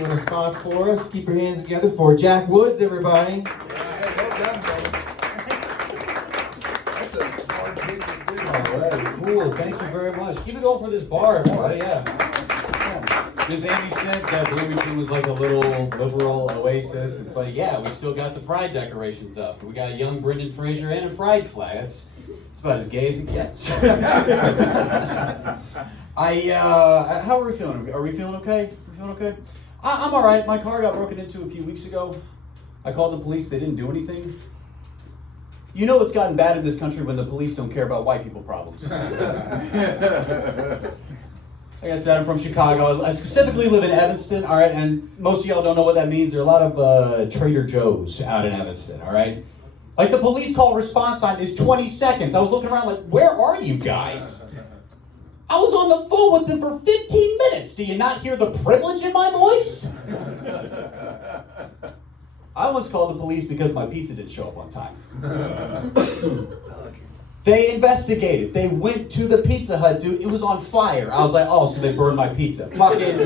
A spot for us. Keep your hands together for Jack Woods, everybody. Hey, well done, buddy. That's a hard thing to do. All right, cool. Thank you very much. Keep it going for this bar, everybody. Yeah. Does Andy said that Bloomington was like a little liberal oasis? It's like, yeah, we still got the pride decorations up. We got a young Brendan Fraser and a pride flag. It's about as gay as it gets. How are we feeling? Are we feeling okay? We feeling okay? I'm all right. My car got broken into a few weeks ago. I called the police. They didn't do anything. You know it's gotten bad in this country when the police don't care about white people problems. Like I said, I'm from Chicago. I specifically live in Evanston, all right? And most of y'all don't know what that means. There are a lot of Trader Joe's out in Evanston, all right? Like the police call response time is 20 seconds. I was looking around like, where are you guys? I was on the phone with them for 15 minutes. Do you not hear the privilege in my voice? I once called the police because my pizza didn't show up on time. They investigated. They went to the Pizza Hut, dude. It was on fire. I was like, oh, so they burned my pizza. Fucking,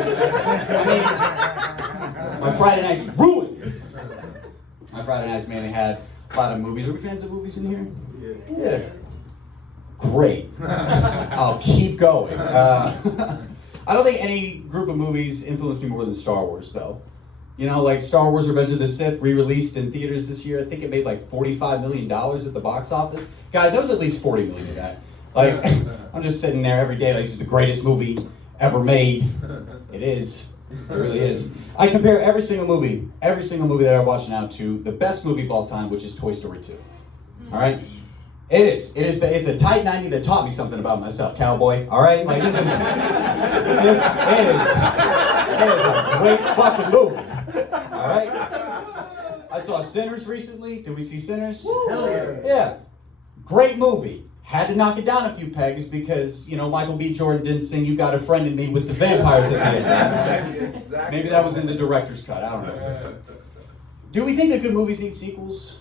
my Friday night's ruined. My Friday nights mainly had a lot of movies. Are we fans of movies in here? Yeah. Great. I'll keep going. I don't think any group of movies influenced me more than Star Wars, though. You know, like Star Wars Revenge of the Sith, re-released in theaters this year. I think it made like $45 million at the box office. Guys, that was at least $40 million of that. Like, I'm just sitting there every day like this is the greatest movie ever made. It is. It really is. I compare every single movie that I watch now to the best movie of all time, which is Toy Story 2. All right? It is. It's a tight 90 that taught me something about myself, cowboy. All right? Like, this is a great fucking movie. All right? I saw Sinners recently. Did we see Sinners? Hell yeah. Yeah. Great movie. Had to knock it down a few pegs because, you know, Michael B. Jordan didn't sing You Got a Friend in Me with the vampires at the end. Exactly. Maybe that was in the director's cut. I don't know. Do we think that good movies need sequels?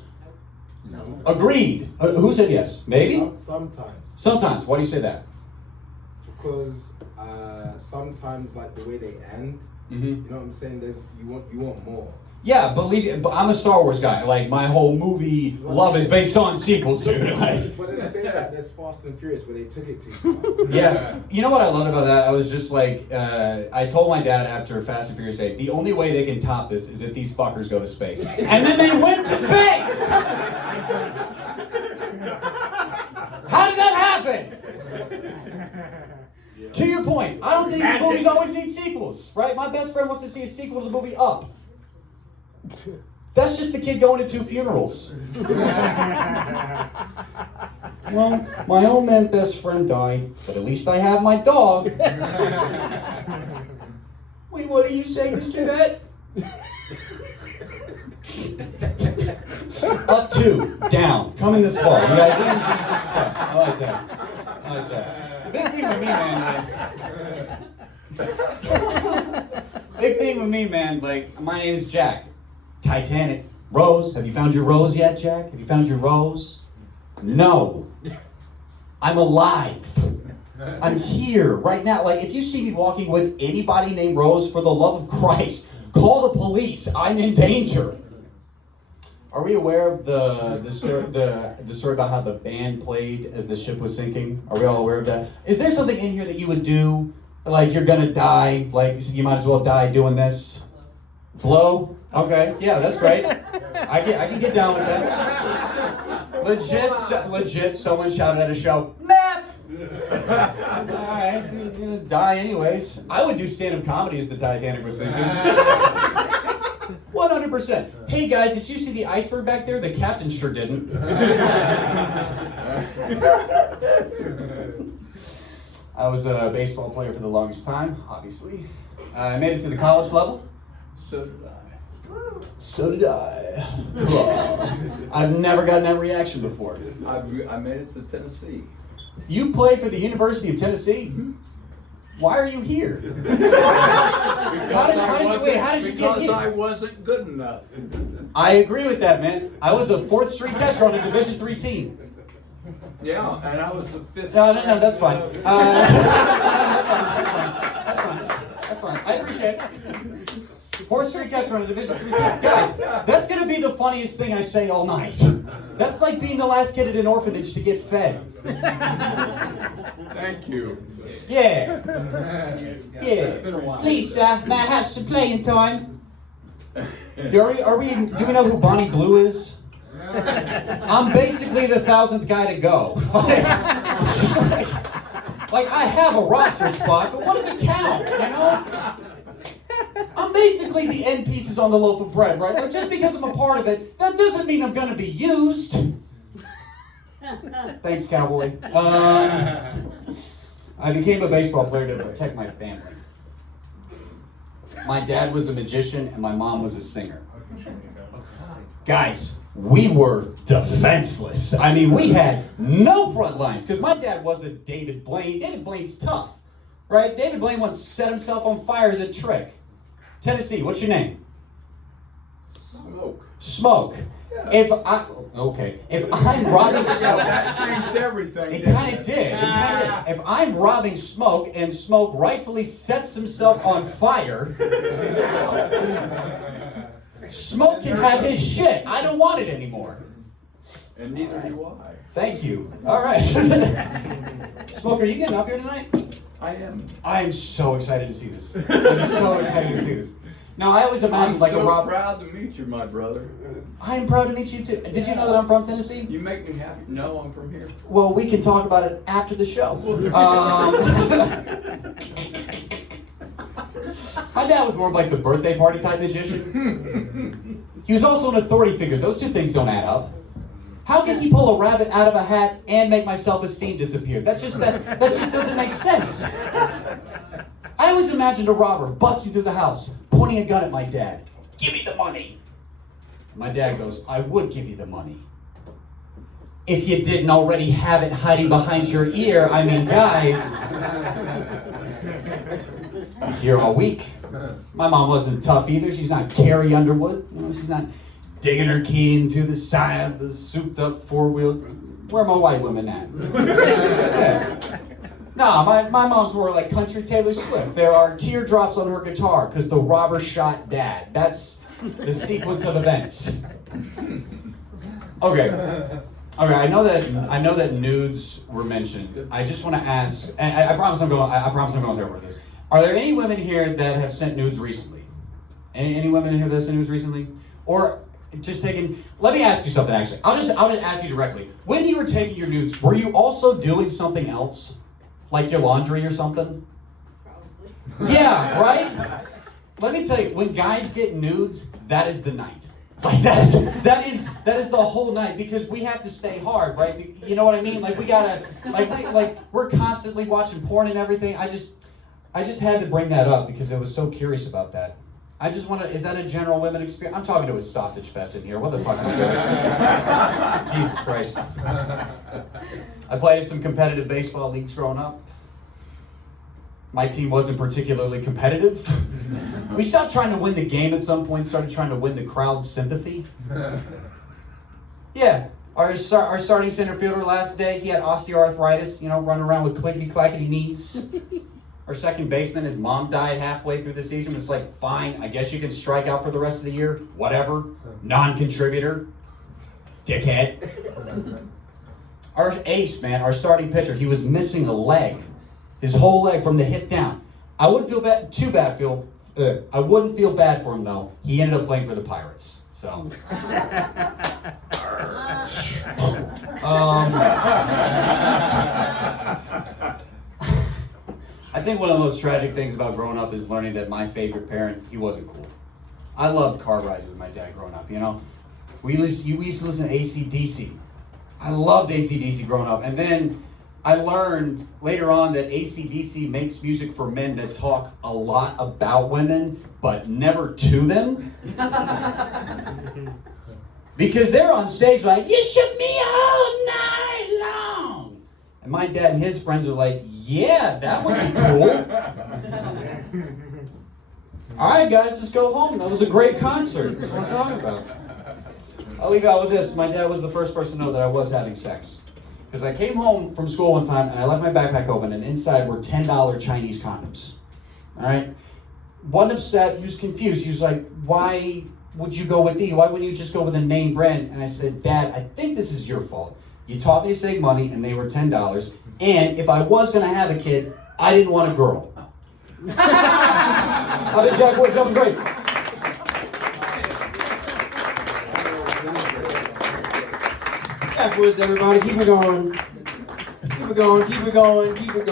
Sometimes. Agreed. Who said yes? Maybe? Sometimes. Sometimes. Why do you say that? Because sometimes, like the way they end, Mm-hmm. you know what I'm saying? You want more. Yeah, believe it. But I'm a Star Wars guy. Like, my whole movie love is based on sequels, dude. Like, But then say that there's Fast and Furious where they took it too far. yeah. You know what I loved about that? I was just like, I told my dad after Fast and Furious 8, the only way they can top this is if these fuckers go to space. And then they went to space! How did that happen? To your point, I don't think movies always need sequels, right? My best friend wants to see a sequel to the movie Up. That's just the kid going to 2 funerals. Well, my old man best friend died, but at least I have my dog. Wait, what do you say, Mr. Vet? Up 2, down, coming this fall. You guys in? Yeah, I like that. I like that. The big thing with me, man, like, my name is Jack. Titanic. Rose. Have you found your rose yet, Jack? Have you found your rose? No. I'm alive. I'm here right now. Like, if you see me walking with anybody named Rose, for the love of Christ, call the police. I'm in danger. Are we aware of the story about how the band played as the ship was sinking? Are we all aware of that? Is there something in here that you would do, like you're gonna die, like you might as well die doing this? Blow? Okay, yeah, that's great. I can get down with that. Legit, someone shouted at a show, meth! Alright, so you're gonna die anyways. I would do stand-up comedy as the Titanic was sinking. 100%. Hey guys, did you see the iceberg back there? The captain sure didn't. I was a baseball player for the longest time, obviously. I made it to the college level. So did I. So did I. Cool. I've never gotten that reaction before. I made it to Tennessee. You played for the University of Tennessee? Mm-hmm. Why are you here? How did you get Because here? I wasn't good enough. I agree with that, man. I was a 4th Street catcher on a Division III team. Yeah, and I was the 5th. No, that's fine. That's fine. I appreciate it. Fourth Street Catcher on a Division III team. Guys, that's gonna be the funniest thing I say all night. That's like being the last kid at an orphanage to get fed. Thank you. Yeah. It's been a while. Please, sir, may I have some playing time? Do we know who Bonnie Blue is? I'm basically the 1,000th guy to go. Like, I have a roster spot, but what does it count, you know? I'm basically the end pieces on the loaf of bread, right? Like, just because I'm a part of it, that doesn't mean I'm gonna be used. Thanks, cowboy. I became a baseball player to protect my family. My dad was a magician and my mom was a singer. Guys, we were defenseless. I mean, we had no front lines because my dad wasn't David Blaine. David Blaine's tough, right? David Blaine once set himself on fire as a trick. Tennessee, what's your name? Smoke. Smoke. If I'm robbing Smoke, That changed everything. it didn't kind of did. If I'm robbing Smoke and Smoke rightfully sets himself on fire, Smoke can have his shit. I don't want it anymore. And neither do I. Thank you. All right. Smoke, are you getting up here tonight? I am. I am so excited to see this. I'm so excited to see this. Now, I always imagined like I'm a so Rob. proud to meet you, my brother. I am proud to meet you too. Did you know that I'm from Tennessee? You make me happy. No, I'm from here. Well, we can talk about it after the show. My dad was more of like the birthday party type magician. He was also an authority figure. Those two things don't add up. How can he pull a rabbit out of a hat and make my self-esteem disappear? That just doesn't make sense. I always imagined a robber busting through the house, pointing a gun at my dad. Give me the money. My dad goes, I would give you the money. If you didn't already have it hiding behind your ear, I mean, guys, here all week. My mom wasn't tough either. She's not Carrie Underwood. You know, she's not digging her key into the side of the souped-up four-wheel. Where are my white women at? Yeah. Nah, my mom's more like country Taylor Swift. There are teardrops on her guitar because the robber shot dad. That's the sequence of events. Okay. I know that nudes were mentioned. I just want to ask, and I promise I'm going there with this. Are there any women here that have sent nudes recently? Any women in here that have sent nudes recently? Or just taking, let me ask you something actually. I'll just ask you directly. When you were taking your nudes, were you also doing something else? Like your laundry or something? Probably. Yeah, right? Let me tell you, when guys get nudes, that is the night. Like that is the whole night because we have to stay hard, right? You know what I mean? Like we gotta, like we're constantly watching porn and everything. I just had to bring that up because I was so curious about that. I just want to, is that a general women experience? I'm talking to a sausage fest in here. What the fuck am I doing? Jesus Christ. I played in some competitive baseball leagues growing up. My team wasn't particularly competitive. We stopped trying to win the game at some point, started trying to win the crowd's sympathy. Yeah, our starting center fielder last day, he had osteoarthritis, running around with clickety-clackety knees. Our second baseman, his mom died halfway through the season. It's like, fine, I guess you can strike out for the rest of the year. Whatever. Non-contributor. Dickhead. Our ace, man, our starting pitcher, he was missing a leg. His whole leg from the hip down. I wouldn't feel bad for him, though. He ended up playing for the Pirates. So. I think one of the most tragic things about growing up is learning that my favorite parent, he wasn't cool. I loved car rides with my dad growing up, We used to listen to AC/DC. I loved AC/DC growing up. And then I learned later on that AC/DC makes music for men that talk a lot about women, but never to them. Because they're on stage like, you shook me all night long. And my dad and his friends are like, yeah, that would be cool. All right, guys, let's go home. That was a great concert. That's what I'm talking about. I'll leave out with this. My dad was the first person to know that I was having sex. Because I came home from school one time and I left my backpack open and inside were $10 Chinese condoms. All right? wasn't upset. He was confused. He was like, why would you go with E? Why wouldn't you just go with a name brand? And I said, Dad, I think this is your fault. You taught me to save money, and they were $10. And if I was going to have a kid, I didn't want a girl. How did Jack Woods jumping great? Jack Woods, everybody. Keep it going. Keep it going, keep it going, keep it going.